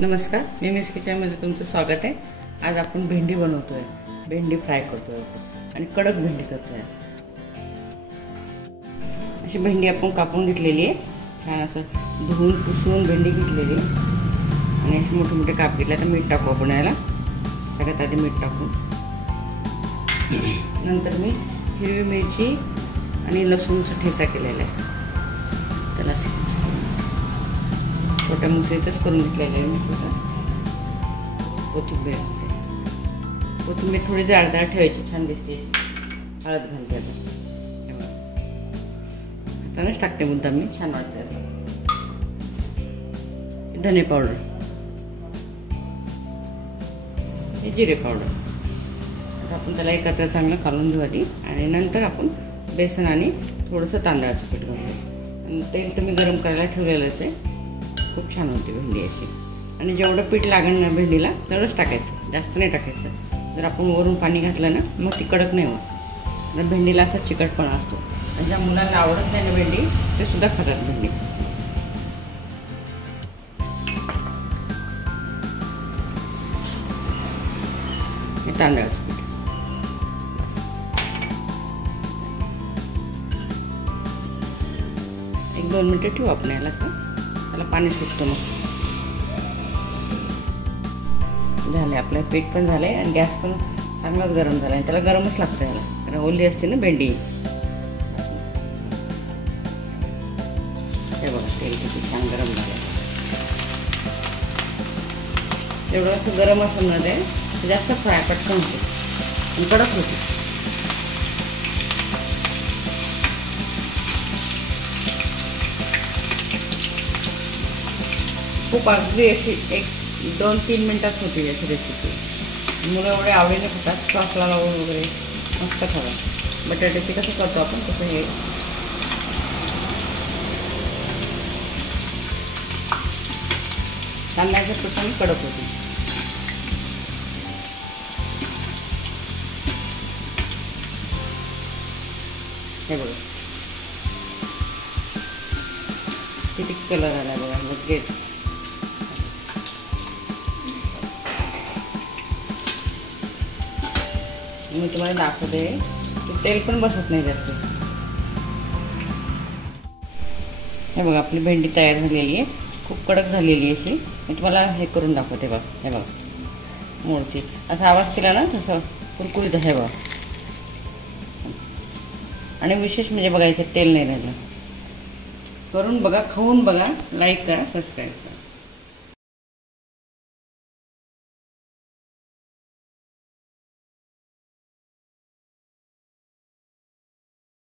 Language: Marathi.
नमस्कार, मी मिस किचनमध्ये तुमचं स्वागत आहे। आज आपण भेंडी बनवतोय, भेंडी फ्राय करतोय आणि कडक भेंडी करतोय। अशी भेंडी आपण कापून घेतलेली आहे, छान असं धुवून पुसून भेंडी घेतलेली आहे आणि असे मोठे मोठे काप घेतले। तर मीठ टाकू आपण याला, सगळ्यात आधी मीठ टाकू, नंतर मी हिरवी मिरची आणि लसूणचा ठेचा केलेला आहे, त्याला छोट्या मुसळीतच करून घेतलेलं आहे मी। कोथिंबीर थोडी जाडजाड ठेवायची, छान दिसते। हळद घालते आताच टाकते मुद्दाम मी, छान वाटते असं। धने पावडर, हे जिरे पावडर। आता आपण त्याला एकत्र चांगलं कालून घेऊ आधी आणि नंतर आपण बेसन आणि थोडंसं तांदळाचं पीठ घालूया। आणि तेल तर मी गरम करायला ठेवलेलंच आहे, खूप छान होती भेंडी अशी। आणि जेवढं पीठ लागेल ना भेंडीला तेवढंच टाकायचं, जास्त नाही टाकायचं। जर आपण वरून पाणी घातलं ना मग ती कडक नाही होत, तर भेंडीला असा चिकटपणा असतो। आणि ज्या मुलांना आवडत नाही ना भेंडी, ते सुद्धा खातात भेंडी। हे तांदळाचं पीठ, एक 2 मिनिटं ठेवू आपण याला, त्याला पाणी सुटतं मग। झाले आपलं पीठ पण झाले आणि गॅस पण चांगलाच गरम झाला आहे, त्याला गरमच लागतं याला, कारण ओली असते ना भेंडी। हे बघा तेल किती छान गरम झालं। एवढं असं गरम असेल ना ते जास्त फ्राय पटकन होते आणि कडक होते। खूप अगदी अशी 1-2-3 मिनटात होती याची रेसिपी। मुलं एवढे आवडीने खातात, सॉसला लावून वगैरे मस्त खातात। बटाट्याची कसं करतो आपण तसं हे। तांदळाच्या पिठाने कडक होती। हे बघा किती कलर आला बघा लगेच। मी तुम्हाला दाखवते की तेल पण बसत नाही जास्त। हे बघा आपली भेंडी तयार झालेली आहे, खूप कडक झालेली आहे अशी। मी तुम्हाला हे करून दाखवते बघा, हे बघा मोडती, असा आवाज केला ना तसं कुरकुरीत आहे बघा। आणि विशेष म्हणजे बघा याच्यात तेल नाही राहिलं। करून बघा, खाऊन बघा, लाईक करा, सबस्क्राईब करा।